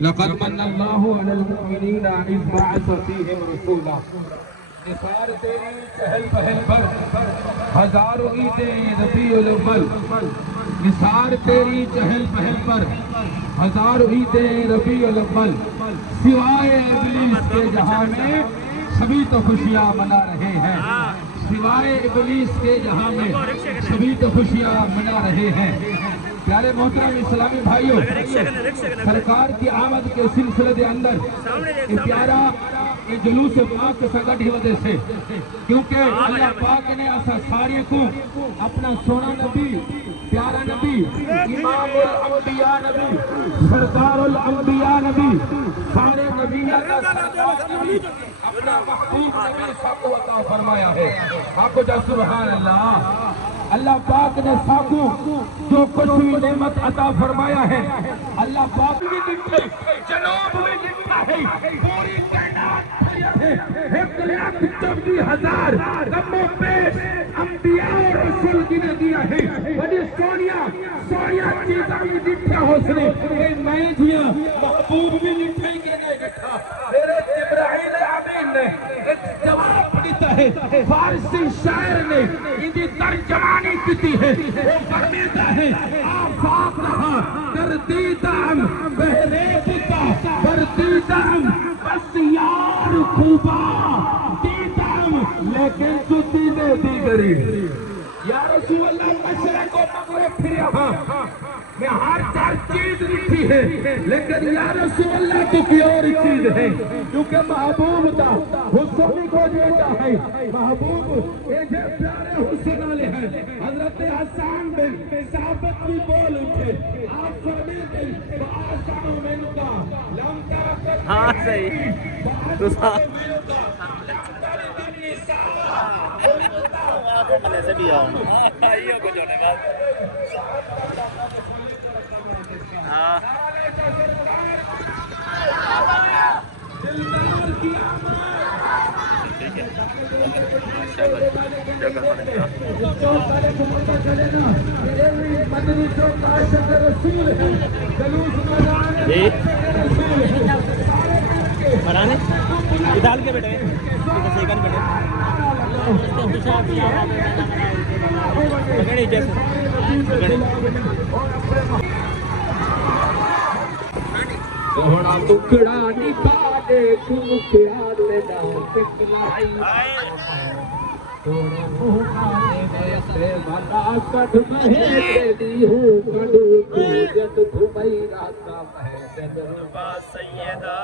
لقد من اللہ علی المؤمنین اذ بعث فیہم رسولا. نثار تیری چہل پہل پر ہزاروں عیدیں ربیع الاول. نثار تیری چہل پہل پر ہزاروں عیدیں ربیع الاول. سوائے ابلیس کے جہاں میں سبھی تو خوشیاں منا رہے ہیں. سوائے ابلیس کے جہاں میں سبھی تو خوشیاں منا رہے ہیں. پیارے محترم اسلامی بھائیوں، سرکار کی آمد کے سلسلے کے اندر یہ پیارا یہ جلوس پاک سگڑ ہی وجہ سے، کیونکہ اللہ پاک نے ایسا سارے کو اپنا سونا نبی، پیارا نبی، امام الانبیاء نبی، سردار الانبیاء نبی، سارے نبیوں کا سردار نبی، اپنا محبوب نبی ساکو عطا فرمایا ہے. آپ کو جا سبحان اللہ. اللہ پاک نے ساکو جو کچھ بھی نعمت عطا فرمایا ہے، اللہ پاک بھی لکھے جنوب میں لکھا ہے پوری کائنات ہے 1,40,000 کم و بیش انبیاء اور رسول گنے دیا ہے. بڑی سونیا چیزاں بھی لکھا ہو سنے کہ میں جیا محبوب بھی لکھیں گے نہیں لکھا. میرے جبرائیل امین نے ایک جواب دیتا ہے، فارسی شاعر نے اندھی ترجمانی کیتی ہے. وہ فرمیتا ہے آفاق رہا گردیدم بہرے بتا گردیدم بس یار خوبا دیدم لیکن تو دیدے دیگری. یا رسول اللہ مشرق و مغرب پھر یہاں میں ہر چار چیز لکھی ہے، لیکن یا رسول اللہ تو کی اور چیز ہے. کیونکہ محبوب تھا حسن کو دیتا ہے. محبوب ایک پیارے حسن والے ہیں. حضرت حسان بن ثابت بھی بول اٹھے، آپ فرمیتے تو آسانوں میں نکا لم تاکت. ہاں صحیح تو سے بھی آؤں کو جوڑے بات. ہاں مرانے ڈال کے بیٹھے سیکنڈ بیٹھے سونا ٹکڑا نکھا دے تم پیار لینا پکلائی. سونا موہا دے سے مالا کڑھ مہے دی ہوں کڑھ کو جد دھمائی راتا مہے دل با سیدہ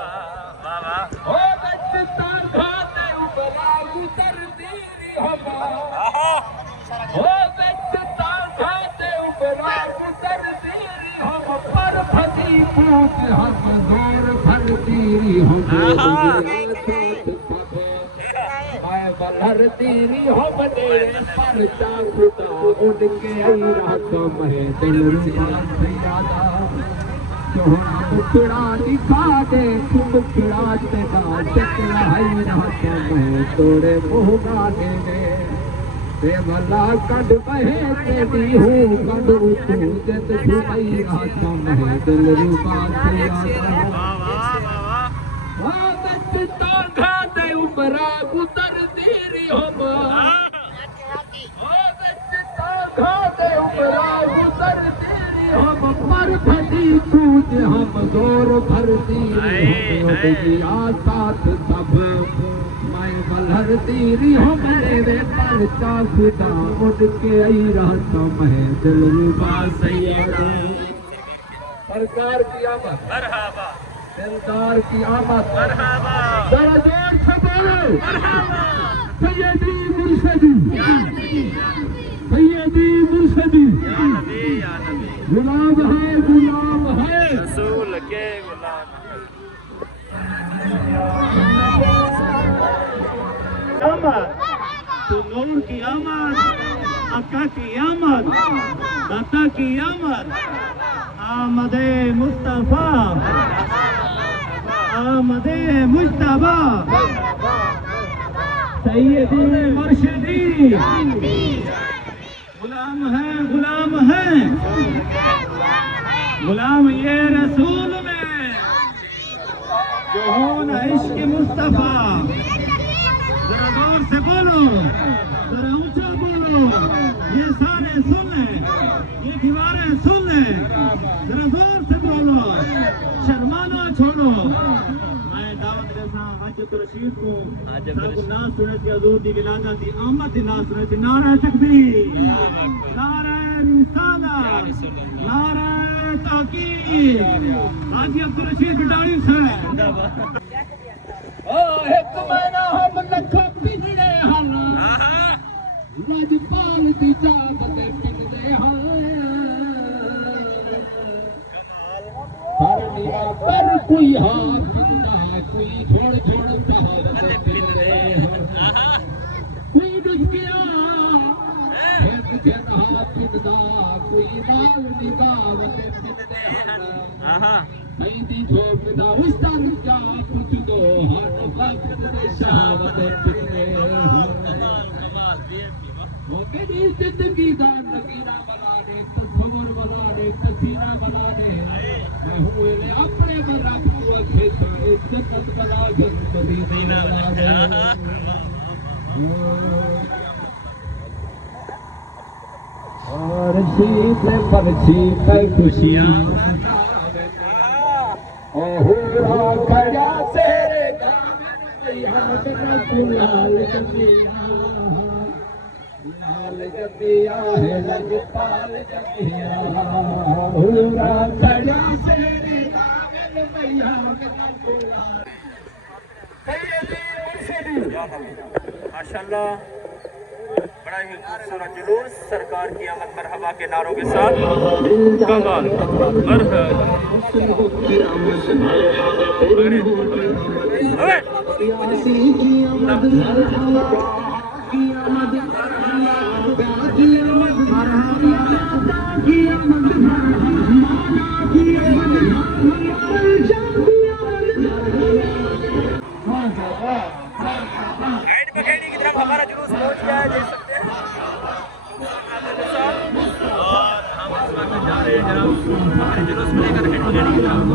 بابا او بچتا کھاتے اوپرا گزر دیری ہوا. او بچتا کھاتے اوپرا گزر دیری ہوا. پر پھتی پوچھ ہم زور بھر دیری ہوا. بلہر تیری ہو بنے پر چاکتا ان کے ای رات میں دل ربا سیادہ. سونا ٹکڑا دکھا دے تم ٹکڑا تیرا چکلائی رات میں توڑے منہ گانے دے. بے ملا کڈ بہے تیری ہوں کڈ اتو جد دھمائی رات میں دل ربا سیادہ. بچتا گھاتے اوپرا گزر دیری ہوا. بچتا گھاتے اوپرا گزر دیری ہوا. پر پھٹی چوج ہم زور بھر دیری ہوا. ساتھ سب میں بلہر تیری ہو میرے پر چاکتا اٹھ کے ای رات میں دل ربا سیادہ. سرکار کی آمد مرحبا سرکار کی آمد مرحبا ذرا زور سے بولو مرحبا سیدی مرشدی سیدی مرشدی. یا نبی یا نبی غلام ہے رسول کے غلام. تو نور کی آمد، آقا کی آمد، داتا کی آمد. آمد مصطفیٰ آمد مجتبیٰ سیدی مرشدی. غلام ہیں غلام ہیں غلام یہ رسول میں جو ہون عشق مصطفیٰ. ذرا زور سے بولو, ذرا اونچا بولو, یہ سارے سن لیں, یہ دیواریں سن لیں, ذرا زور سے بولو, شرمانا چھوڑو. میں دعوت دیتا حاجت رشید کو سب ناز سنے تھی حضور دی ولادت دی آمد دی ناز سنے تھی. نعرہ تکبیر, نعرہ رسالت, نعرہ تحقیق. حاجی عبدالرشید بٹائی سے ایک مہینہ ہم لکھوں پنجرے ہن, لجپال دی جات دے پنجرے ہن, پر نیا پر کوئی ہاتھ پنجا, کوئی چھوڑ چھوڑ پہاڑ دے پنجرے ہن, کوئی ڈس گیا ہند کے ہاتھ پنجا, کوئی نال نگاہ دے پنجرے ہن. مہندی چھوپ دا اس تک کیا کچھ دو, ہر وقت دے شہوت پنجرے ہن. وہ میری زندگی دا نگیرہ بنا دے, تصور بنا دے, تصویرہ بنا دے. میں ہوئے اپنے براب کو کھیتا, ایک جنت بنا کر مدینہ بنا دے. اور شیط پرچی پہ خوشیاں اوہورا کھڑا تیرے گامن یاد رکھو. لال جمیا, لال جمیا ہے لجپال جمیا, اوہورا کھڑا تیرے گامن یاد رکھو. ماشاءاللہ بڑا ہی خوبصورت جلوس سرکار کی آمد مرحبا کے نعروں کے ساتھ. کمال مرحبا کی طرف ہمارا جلوس پہنچ گیا ہے, دیکھ سکتے ہیں. اور ہم اس وقت جا رہے ہیں جناب ہمارے جلوس کو لے کر ہیڈ بریگیڈ کی طرف.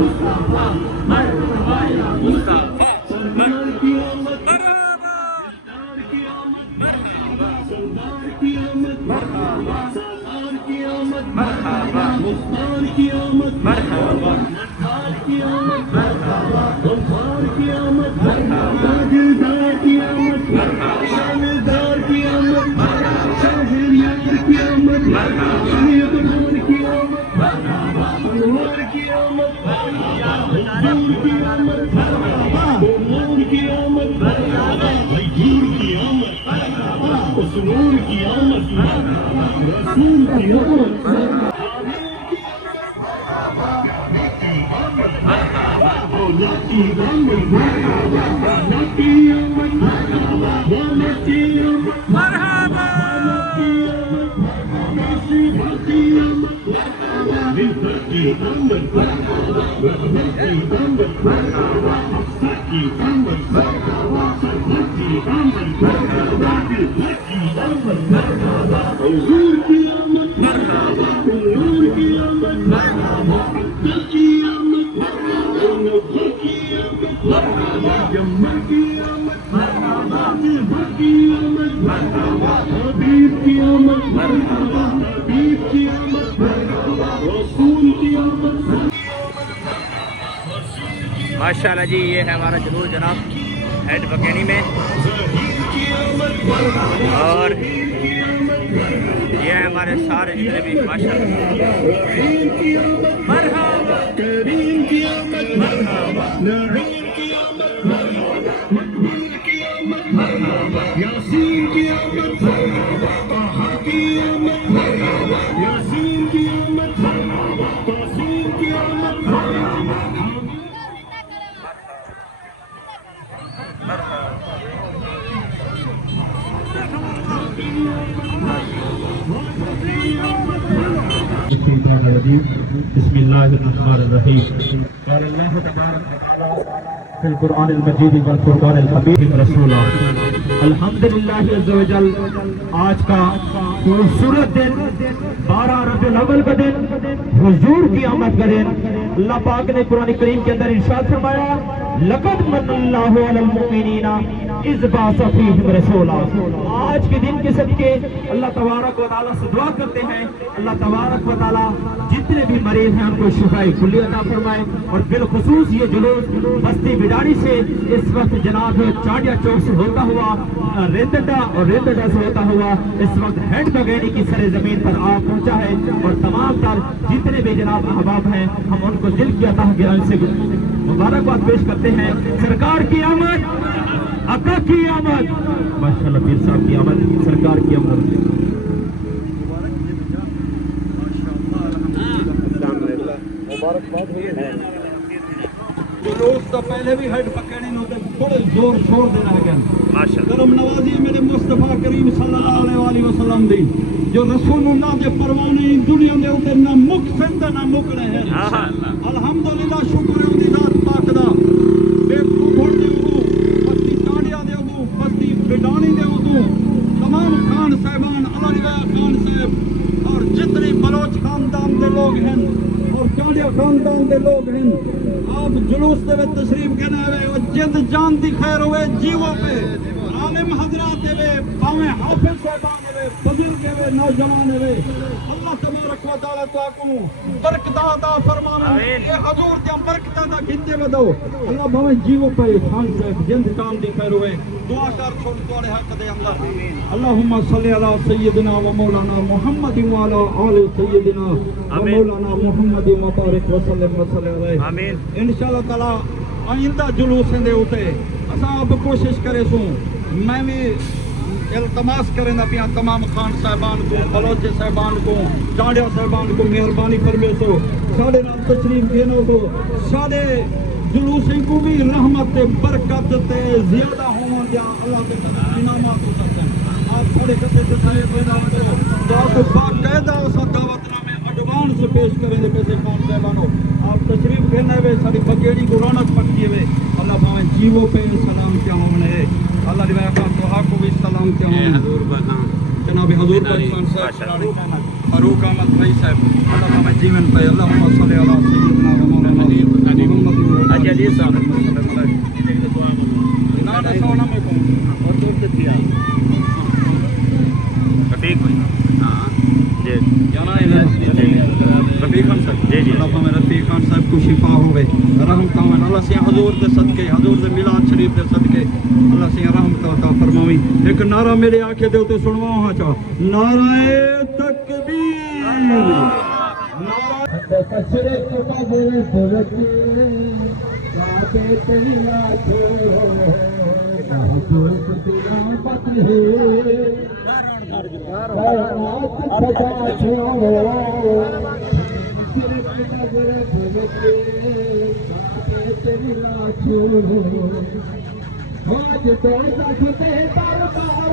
ماشاءاللہ جی, یہ ہے ہمارا جلوس جناب ہیڈ بکینی میں. اور یہ ہے ہمارے سارے جتنے بھی ماشاءاللہ مرحبا کریم کی آمد, مرحبا نعیم کی آمد, مرحبا مقبول کی آمد, مرحبا یاسین کی آمد, مرحبا طه کی آمد, مرحبا یاسین کی آمد, مرحبا توسین کی آمد, مرحبا بسم الله الرحمن الرحيم. قال الله تبارك وتعالى في القرآن المجيد والفرقان الحميد رسولا. الحمد للہ عز و جل. آج کا خوبصورت دن 12 ربیع الاول کا دن، حضور کی آمد کا دن۔ اللہ پاک نے قرآن کریم کے اندر ارشاد فرمایا لقد من اللہ علی المؤمنین اذ بعث فیہم رسولا۔ آج کے دن کے صدقے اللہ تبارک و تعالیٰ سے دعا کرتے ہیں اللہ تبارک و تعالیٰ جتنے بھی مریض ہیں ان کو شفاء کلی عطا فرمائے، اور بالخصوص یہ جلوس بستی بڈاری سے اس وقت جناب چاڑیا چوک سے ہوتا ہوا ریندڈا اور ریندڈا سے ہوتا ہوا اس وقت ہیڈ بغیری کی سر زمین پر آ پہنچا ہے، اور تمام تر جتنے بھی جناب احباب ہیں ہم ان کو دل کی عطا گرامی سے مبارکباد پیش کرتے ہیں۔ سرکار کی آمد، آقا کی آمد، ماشاءاللہ پیر صاحب کی آمد، سرکار کی آمد۔ جلوس تو پہلے بھی ہیڈ پکڑنے ہوتے تھوڑے زور شور دینا ہے کرم نوازی میرے مصطفیٰ کریم صلی اللہ علیہ وسلم دی جو رسول اللہ دے پروانے دنیا دے اوتے نہ مک سندا نہ مک رہے ہیں الحمدللہ شکر ہے دی ذات پاک دا بے کھوڑ دے او بستی چاڑیا دے او بستی بڈانی دے او تمام خان صاحبان علویہ خان صاحب اور جتنے بلوچ خاندان دے لوگ ہیں اور چاڑیا خاندان دے لوگ ہیں آپ جلوس دے وچ تشریف کہنا ہے اور جند جان دی خیر ہوئے جیو پہ عالم حضرات دے باویں حافظ صاحبان دے بزرگ دے نوجوان دے اللہ تبارک و تعالی تو کو برکت عطا فرماوے اے حضور دی برکتاں دا گھنتے ودو اللہ باویں جیو پہ خان صاحب جند جان دی خیر ہوئے دعا کر چھوڑ تواڈے حق دے اندر اللهم صل علی سیدنا و مولانا محمد و علی آل سیدنا و مولانا محمد و بارک وسلم علیہ آمین۔ انشاءاللہ تعالی آئندہ جلوس دے اوتے اساں اب کوشش کرے سوں میں بھی التماس کریں پیا تمام خان صاحبان کو بلوچ صاحبان کو چاڑیا صاحبان کو مہربانی فرمے سو ساڈے نال تشریف گھنو تو ساڈے جلوس کو بھی رحمت تے برکت تے زیادہ ہون دیا اللہ کے انعامات ہو سکتے ہیں آپ تھوڑے کتے سے صاحب پیدا کرو تو باقاعدہ اس دعوت نامے ایڈوانس پیش کریں دے پیسے خان صاحبانو آپ تشریف گھنے وے ساری بگیڑی کو رونق پٹی وے اللہ بھاویں جیو پہ سلام کیا ہونے اللہ روایہ کا تو کو بھی سلام کیا ہونے جناب حضور پاکستان صاحب فاروق احمد بھائی صاحب اللہ بھاویں جیون پہ اللہم صلی علی سیدنا و مولانا محمد علی صاحب نا نہ سونا میں کو اور تو کتیا ٹھیک ہوئی ہاں جی جانا ہے رفیق خان صاحب جی جی اللہ بھاویں رفیق خان صاحب کو شفا ہوے رحم تاویں اللہ سے حضور دے صدقے حضور دے میلاد شریف دے صدقے اللہ سے رحمت عطا فرماویں ایک نعرہ میرے آنکھیں دے اوتے سنواؤ ہاں چا نعرہ تکبیر نعرہ کچرے کو قبر پرتی رابے تیرا چھو حضور تیرا پتر ہے سجا چھو آج تو سکتے دربار